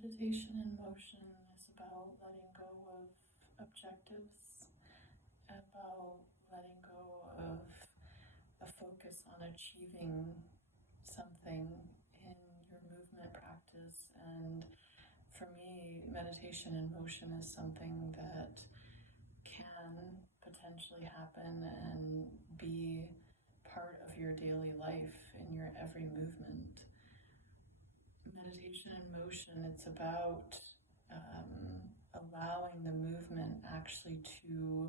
Meditation in motion is about letting go of objectives, about letting go of a focus on achieving something in your movement practice. And for me, meditation in motion is something that can potentially happen and be part of your daily life in your every movement. Meditation in motion, it's about allowing the movement actually to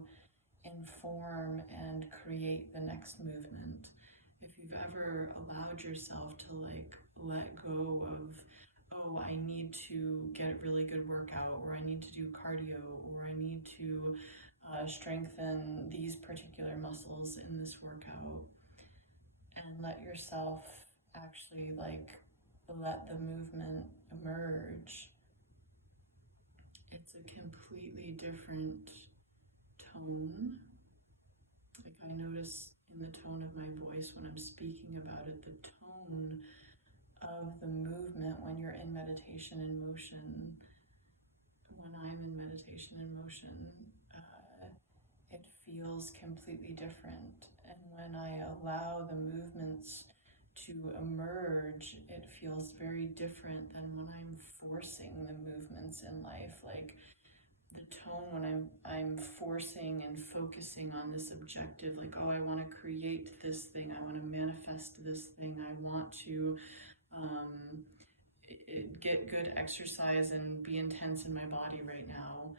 inform and create the next movement. If you've ever allowed yourself to let go of, oh, I need to get a really good workout, or I need to do cardio, or I need to strengthen these particular muscles in this workout, and let yourself actually let the movement emerge, it's a completely different tone. I notice in the tone of my voice when I'm speaking about it, the tone of the movement when you're in meditation in motion. When I'm in meditation in motion, it feels completely different. And when I allow the movements to emerge, it feels very different than when I'm forcing the movements in life. Like the tone when I'm forcing and focusing on this objective, like, oh, I want to create this thing, I want to manifest this thing, I want to get good exercise and be intense in my body right now.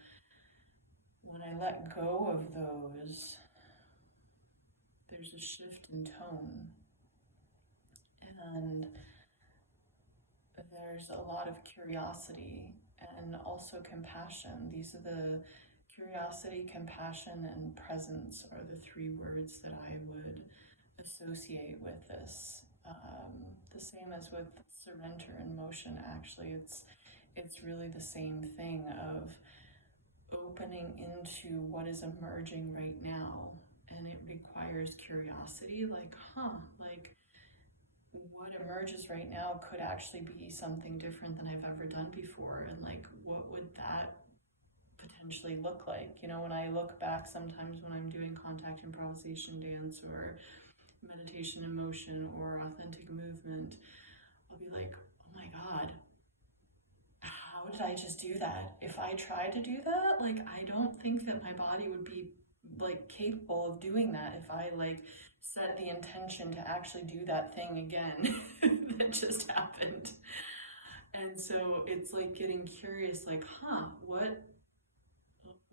When I let go of those, there's a shift in tone. And there's a lot of curiosity and also compassion. These are the curiosity, compassion, and presence are the three words that I would associate with this. The same as with surrender in motion, actually. It's really the same thing of opening into what is emerging right now. And it requires curiosity, what emerges right now could actually be something different than I've ever done before. And what would that potentially look like? When I look back sometimes when I'm doing contact improvisation dance or meditation in motion or authentic movement, I'll be like, oh my God, how did I just do that? If I tried to do that, I don't think that my body would be capable of doing that if I set the intention to actually do that thing again that just happened. And so it's getting curious,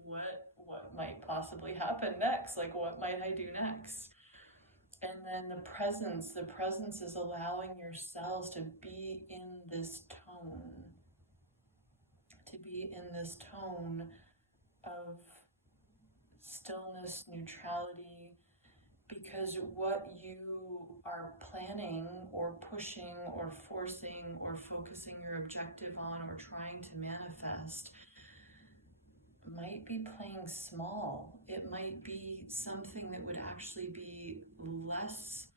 what might possibly happen next? What might I do next? And then the presence is allowing yourselves to be in this tone of stillness, neutrality, because what you are planning or pushing or forcing or focusing your objective on or trying to manifest might be playing small. It might be something that would actually be less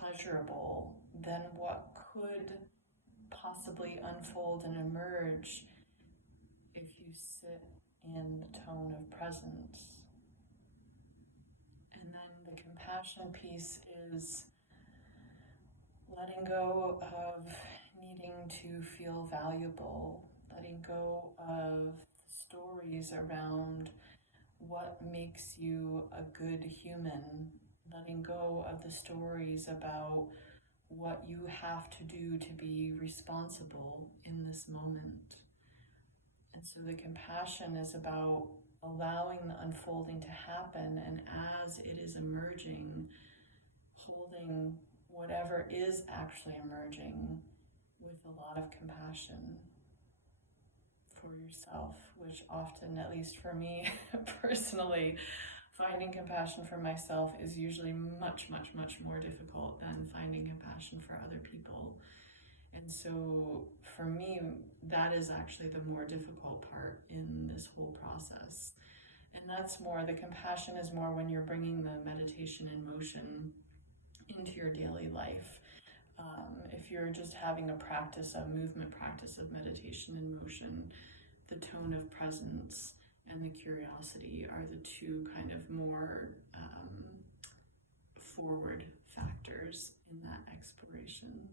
pleasurable than what could possibly unfold and emerge if you sit in the tone of presence. And then the compassion piece is letting go of needing to feel valuable, letting go of stories around what makes you a good human, letting go of the stories about what you have to do to be responsible in this moment. And so the compassion is about allowing the unfolding to happen, and as it is emerging, holding whatever is actually emerging with a lot of compassion for yourself, which often, at least for me personally, finding compassion for myself is usually much, much, much more difficult than finding compassion for other people. And so for me, that is actually the more difficult part in this whole process. And that's more, the compassion is more when you're bringing the meditation in motion into your daily life. If you're just having a practice, a movement practice of meditation and motion, the tone of presence and the curiosity are the two kind of more forward factors in that exploration.